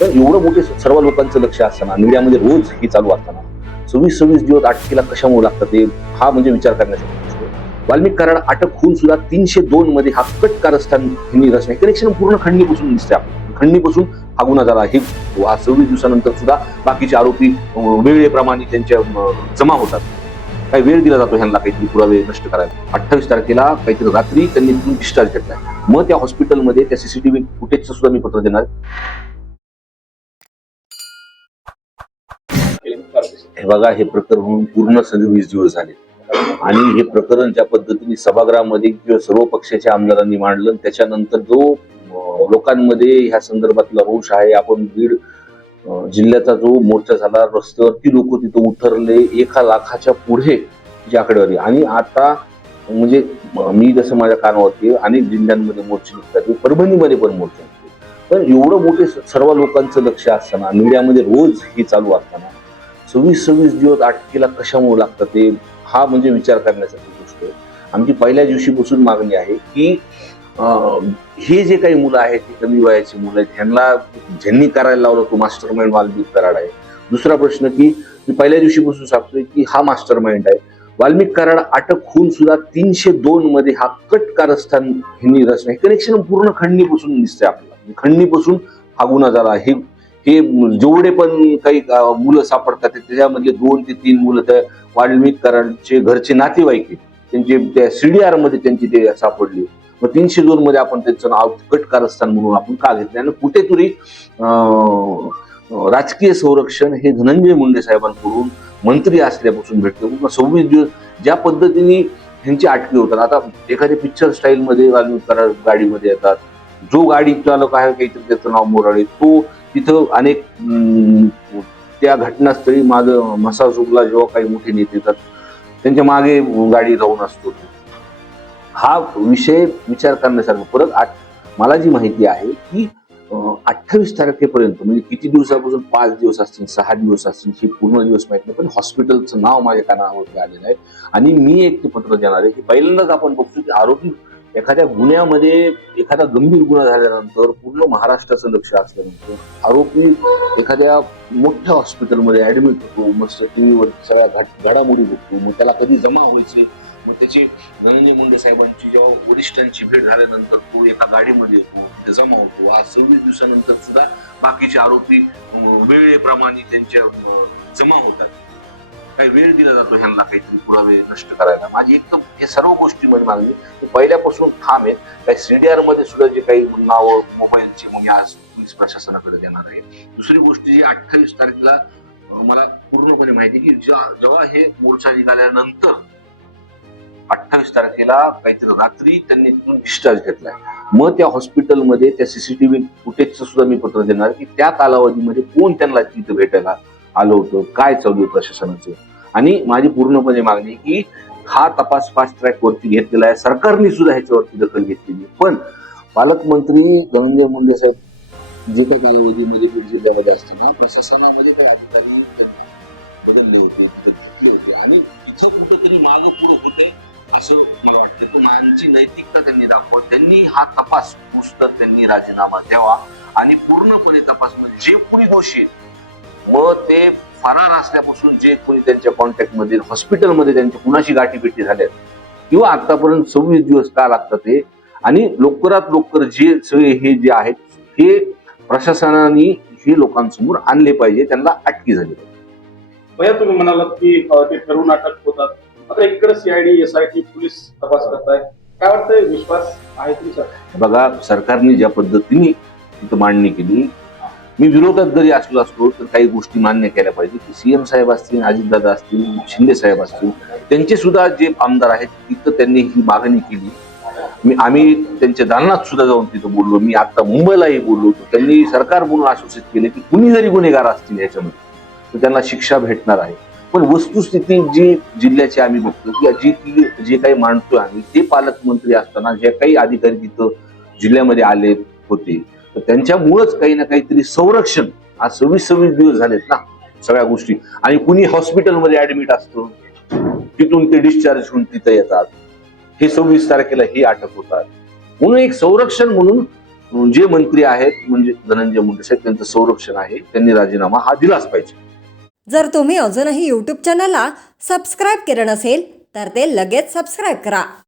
पण एवढं मोठे सर्व लोकांचं लक्ष असताना मीडियामध्ये रोज हे चालू असताना 26 दिवस अटकेला कशामुळे लागतात ते हा म्हणजे विचार करण्याचा वाल्मिक कराड अटक होऊन सुद्धा 302 मध्ये हा कट कारस्थान हिंदी रचना कनेक्शन पूर्ण खंडणीपासून दिसते आपल्याला. खंडणीपासून हा गुन्हा झाला. हे 26 दिवसानंतर सुद्धा बाकीचे आरोपी वेळेप्रमाणे त्यांच्या जमा होतात. काही वेळ दिला जातो ह्यांना काहीतरी पुरावे नष्ट करायला. 28 तारखेला काहीतरी रात्री त्यांनी तिथून डिस्चार्ज घेतलाय. मग त्या हॉस्पिटलमध्ये त्या सीसीटीव्ही फुटेजचं सुद्धा मी पत्र देणार. हे बघा, हे प्रकरण पूर्ण 26 दिवस झाले आणि हे प्रकरण ज्या पद्धतीने सभागृहामध्ये किंवा सर्व पक्षाच्या आमदारांनी मांडलं, त्याच्यानंतर जो लोकांमध्ये ह्या संदर्भातला रोष आहे, आपण बीड जिल्ह्याचा जो मोर्चा झाला, रस्त्यावरती लोक तिथं उतरले, 1 लाखाच्या पुढे जी आकडेवारी. आणि आता म्हणजे मी जसं माझ्या कानावरती अनेक जिल्ह्यांमध्ये मोर्चे निघतात, परभणीमध्ये पण मोर्चे निघतात, पण एवढं मोठे सर्व लोकांचं लक्ष असताना मीडियामध्ये रोज हे चालू असताना 26 दिवस अटकेला कशामुळे लागतात ते हा म्हणजे विचार करण्यासारखी गोष्ट आहे. आमची पहिल्या दिवशीपासून मागणी आहे की हे जे काही मुलं आहेत ते कमी वयाची मुलं आहेत, ह्यांना ज्यांनी करायला लावलं तो मास्टर माइंड वाल्मिक कराड आहे. दुसरा प्रश्न की मी पहिल्या दिवशीपासून सांगतोय की हा मास्टर माइंड आहे. वाल्मिक कराड अटक होऊन सुद्धा 302 मध्ये हा कट कारस्थान हिंदी रचना कनेक्शन पूर्ण खंडणीपासून दिसतंय आपल्याला. खंडणीपासून हा गुन्हा झाला. हे जेवढे पण काही मुलं सापडतात त्याच्यामधले 2 ते 3 मुलं त्या वाल्मिक कराडचे घरचे नातेवाईक त्यांचे त्या सीडीआर मध्ये त्यांची ते सापडली. मग 302 मध्ये आपण त्यांचं नाव कट कारस्थान म्हणून आपण का घेतलं आणि कुठेतरी राजकीय संरक्षण हे धनंजय मुंडे साहेबांकडून मंत्री असल्यापासून भेटतं. 26 दिवस ज्या पद्धतीने ह्यांची अटके होतात. आता एखाद्या पिक्चर स्टाईल मध्ये वाल्मिक कराड गाडीमध्ये येतात, जो गाडी चालक आहे काहीतरी त्याचं नाव मोराळे, तो तिथं अनेक त्या घटनास्थळी माझं मसा सुगला जेव्हा काही मोठे नेते येतात त्यांच्या मागे गाडी राहून असतो. हा विषय विचार करण्यासारखा. परत मला जी माहिती आहे की 28 तारखेपर्यंत म्हणजे किती दिवसापासून, 5 दिवस असतील, 6 दिवस असतील, हे पूर्ण दिवस माहित नाही, पण हॉस्पिटलचं नाव माझ्या कानावरती आलेलं आहे. आणि मी एक पत्र देणार आहे की पहिल्यांदाच आपण बघतो की आरोपी एखाद्या गुन्ह्यामध्ये, एखादा गंभीर गुन्हा झाल्यानंतर पूर्ण महाराष्ट्राचं लक्ष असल्यानंतर आरोपी एखाद्या मोठ्या हॉस्पिटलमध्ये ऍडमिट होतो, मस्त टीव्हीवर सगळ्या घडामोडी भेटतो, मग त्याला कधी जमा व्हायचे, मग त्याची धनंजय मुंडे साहेबांची जेव्हा वरिष्ठांची भेट झाल्यानंतर तो एका गाडीमध्ये येतो, तिथे जमा होतो. आज 26 दिवसानंतर सुद्धा बाकीचे आरोपी वेळेप्रमाणे त्यांच्या जमा होतात. काही वेळ दिला जातो ह्यांना काहीतरी पुरावे नष्ट करायला. माझी एकदम हे सर्व गोष्टीमध्ये मागणी पहिल्यापासून ठाम आहे. काही सीडीआर मध्ये सुद्धा जे काही नावं मोबाईलची मी आज पोलीस प्रशासनाकडे देणार आहे. दुसरी गोष्ट जी 28 तारखेला मला पूर्णपणे माहिती की जेव्हा हे मोर्चा निघाल्यानंतर 28 तारखेला काहीतरी रात्री त्यांनी तिथून डिस्चार्ज घेतलाय. मग त्या हॉस्पिटलमध्ये त्या सीसीटीव्ही फुटेजचं सुद्धा मी पत्र देणार की त्या कालावधीमध्ये कोण त्यांना तिथे भेटायला आलं होतं, काय चालू आहे प्रशासनाचं. आणि माझी पूर्णपणे मागणी की हा तपास फास्ट ट्रॅक वरती घेतलेला आहे. सरकारने सुद्धा ह्याच्यावरती दखल घेतलेली. पण पालकमंत्री धनंजय मुंडे साहेब जे काही कालावधीमध्ये बीड जिल्ह्यामध्ये असताना प्रशासनामध्ये काही अधिकारी बदलले होते, घेतले होते आणि इथं कुठेतरी मागं पुढं होते असं मला वाटतं. तो मानची नैतिकता त्यांनी दाखवत. त्यांनी हा तपास पुस्तक त्यांनी राजीनामा द्यावा आणि पूर्णपणे तपास जे कोणी दोषी आहेत मग ते फरार असल्यापासून जे कोणी त्यांच्या कॉन्टॅक्ट मध्ये हॉस्पिटलमध्ये त्यांच्या कुणाशी गाठीभेटी झाल्यात किंवा आतापर्यंत 26 दिवस का लागतात ते, आणि लवकरात लवकर जे सगळे हे जे आहेत हे प्रशासनाने हे लोकांसमोर आणले पाहिजे, त्यांना अटकी झाली पाहिजे. भैया तुम्ही म्हणालात की ते ठरवून अटक होतात, आता इकडे सीआयडी एसआयटी पोलीस तपास करताय, काय वाटतंय, विश्वास आहे तुमचा? बघा, सरकारने ज्या पद्धतीने तिथं मांडणी केली, मी विरोधात जरी असलो तर काही गोष्टी मान्य केल्या पाहिजे की सीएम साहेब असतील, अजितदादा असतील, शिंदे साहेब असतील, त्यांचे सुद्धा जे आमदार आहेत तिथं त्यांनी ही मागणी केली. आम्ही त्यांच्या दालनात सुद्धा जाऊन तिथं बोललो. मी आता मुंबईलाही बोललो होतो. त्यांनी सरकार बोलून आश्वासित केले की कुणी जरी गुन्हेगार असतील याच्यामध्ये तर त्यांना शिक्षा भेटणार आहे. पण वस्तुस्थिती जी जिल्ह्याची आम्ही बघतो की जे काही मांडतोय आम्ही, ते पालकमंत्री असताना जे काही अधिकारी तिथं जिल्ह्यामध्ये आले होते तर त्यांच्यामुळेच काही ना काहीतरी संरक्षण. आज 26 दिवस झालेत ना सगळ्या गोष्टी, आणि कुणी हॉस्पिटलमध्ये ऍडमिट असतं, तिथून ते डिस्चार्ज होऊन तिथं येतात, हे 26 तारखेला हे अटक होतात. म्हणून एक संरक्षण म्हणून जे मंत्री आहेत म्हणजे धनंजय मुंडे साहेब त्यांचं संरक्षण आहे, त्यांनी राजीनामा हा दिलाच पाहिजे. जर तुम्ही अजूनही यूट्यूब चॅनलला सबस्क्राईब केलं नसेल तर ते लगेच सबस्क्राईब करा